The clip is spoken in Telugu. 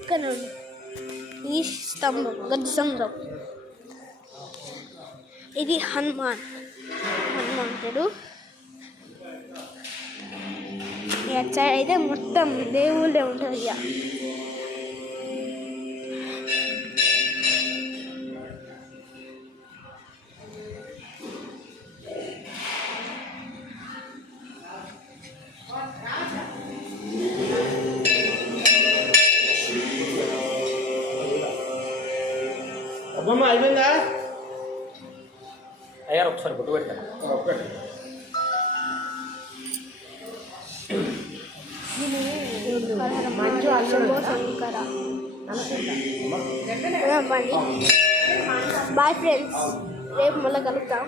ఇక్కడ ఈ స్తంభం గజ స్తంభం ఇది హనుమంతుడు. అటు సైడ్ అయితే మొత్తం దేవుళ్ళే ఉంటుంది. ఇక అమ్మమ్మ అయిపోయిందా? అయ్యారు ఒకసారి గుర్తు పెడతాను. బాయ్ ఫ్రెండ్స్, రేపు మళ్ళీ కలుద్దాం.